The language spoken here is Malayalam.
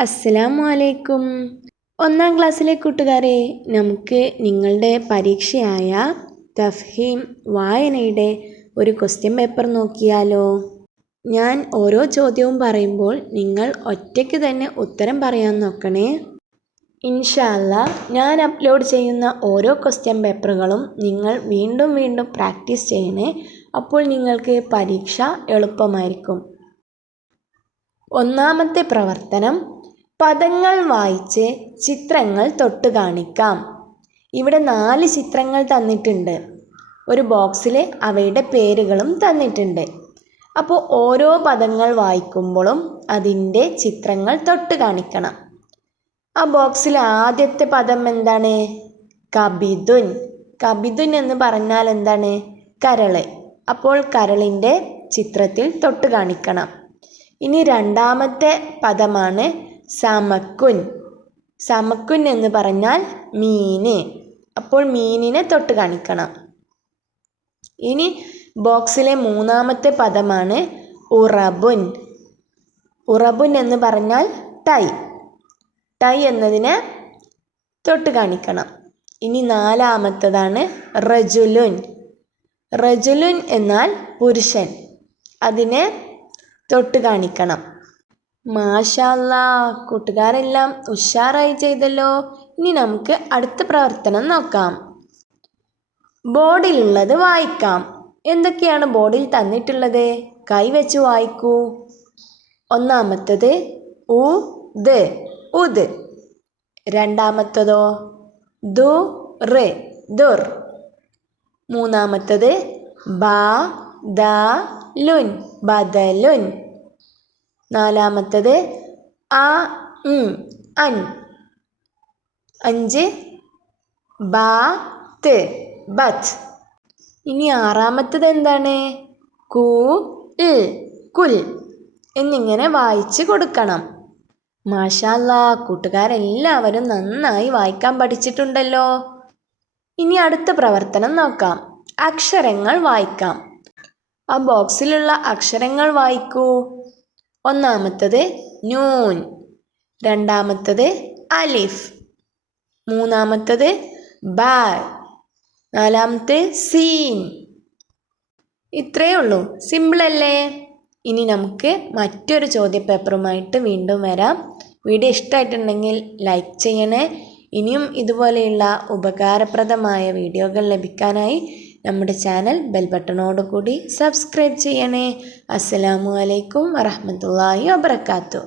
അസ്സലാമു അലൈക്കും ഒന്നാം ക്ലാസ്സിലെ കൂട്ടുകാരെ നമുക്ക് നിങ്ങളുടെ പരീക്ഷയായ തഫ്ഹീം വായനയുടെ ഒരു ക്വസ്റ്റ്യൻ പേപ്പർ നോക്കിയാലോ? ഞാൻ ഓരോ ചോദ്യവും പറയുമ്പോൾ നിങ്ങൾ ഒറ്റയ്ക്ക് തന്നെ ഉത്തരം പറയാൻ നോക്കണേ. ഇൻഷാല്ല ഞാൻ അപ്ലോഡ് ചെയ്യുന്ന ഓരോ ക്വസ്റ്റ്യൻ പേപ്പറുകളും നിങ്ങൾ വീണ്ടും വീണ്ടും പ്രാക്ടീസ് ചെയ്യണേ. അപ്പോൾ നിങ്ങൾക്ക് പരീക്ഷ എളുപ്പമായിരിക്കും. ഒന്നാമത്തെ പ്രവർത്തനം പദങ്ങൾ വായിച്ച് ചിത്രങ്ങൾ തൊട്ട് കാണിക്കാം. ഇവിടെ നാല് ചിത്രങ്ങൾ തന്നിട്ടുണ്ട്. ഒരു ബോക്സിൽ അവയുടെ പേരുകളും തന്നിട്ടുണ്ട്. അപ്പോൾ ഓരോ പദങ്ങൾ വായിക്കുമ്പോഴും അതിന്റെ ചിത്രങ്ങൾ തൊട്ട് കാണിക്കണം. ആ ബോക്സിൽ ആദ്യത്തെ പദം എന്താണ്? കബിതുൻ കബിതുൻ എന്ന് പറഞ്ഞാൽ എന്താണ്? കരൾ അപ്പോൾ കരളിന്റെ ചിത്രത്തിൽ തൊട്ട് കാണിക്കണം. ഇനി രണ്ടാമത്തെ പദമാണ് സമക്കുൻ. സമക്കുൻ എന്ന് പറഞ്ഞാൽ മീന്. അപ്പോൾ മീനിനെ തൊട്ട് കാണിക്കണം. ഇനി ബോക്സിലെ മൂന്നാമത്തെ പദമാണ് ഉറബുൻ. ഉറബുൻ എന്ന് പറഞ്ഞാൽ ടൈ. ടൈ എന്നതിനെ തൊട്ട് കാണിക്കണം. ഇനി നാലാമത്തതാണ് റജുലുൻ. റജുലുൻ എന്നാൽ പുരുഷൻ. അതിനെ തൊട്ട് കാണിക്കണം. മാഷല്ല കൂട്ടുകാരെല്ലാം ഉഷാറായി ചെയ്തല്ലോ. ഇനി നമുക്ക് അടുത്ത പ്രവർത്തനം നോക്കാം. ബോർഡിലുള്ളത് വായിക്കാം. എന്തൊക്കെയാണ് ബോർഡിൽ തന്നിട്ടുള്ളത്? കൈവച്ച് വായിക്കൂ. ഒന്നാമത്തത് ഉ ദ് ഉദ്. രണ്ടാമത്തതോ ദു റ് ദുർ. മൂന്നാമത്തത് ബ ദ ലുൻ ബദലുൻ. നാലാമത്തത് ആ അൻ. അഞ്ച് ബ ത് ബത്ത് ഇനി ആറാമത്തത് എന്താണ്? കു ഇൽ കുൽ. എന്നിങ്ങനെ വായിച്ച് കൊടുക്കണം. മാഷാല്ല കൂട്ടുകാരെല്ലാവരും നന്നായി വായിക്കാൻ പഠിച്ചിട്ടുണ്ടല്ലോ. ഇനി അടുത്ത പ്രവർത്തനം നോക്കാം. അക്ഷരങ്ങൾ വായിക്കാം. ആ ബോക്സിലുള്ള അക്ഷരങ്ങൾ വായിക്കൂ. ഒന്നാമത്തത് നൂൻ. രണ്ടാമത്തത് അലിഫ്. മൂന്നാമത്തത് ബാ നാലാമത്തെ സീൻ. ഇത്രയേ ഉള്ളൂ സിമ്പിളല്ലേ? ഇനി നമുക്ക് മറ്റൊരു ചോദ്യപേപ്പറുമായിട്ട് വീണ്ടും വരാം. വീഡിയോ ഇഷ്ടമായിട്ടുണ്ടെങ്കിൽ ലൈക്ക് ചെയ്യണേ. ഇനിയും ഇതുപോലെയുള്ള ഉപകാരപ്രദമായ വീഡിയോകൾ ലഭിക്കാനായി നമ്മുടെ ചാനൽ ബെൽ ബട്ടണോടുകൂടി സബ്സ്ക്രൈബ് ചെയ്യണേ. അസ്സലാമു അലൈക്കും വറഹമത്തല്ലാഹി വബർക്കാത്തു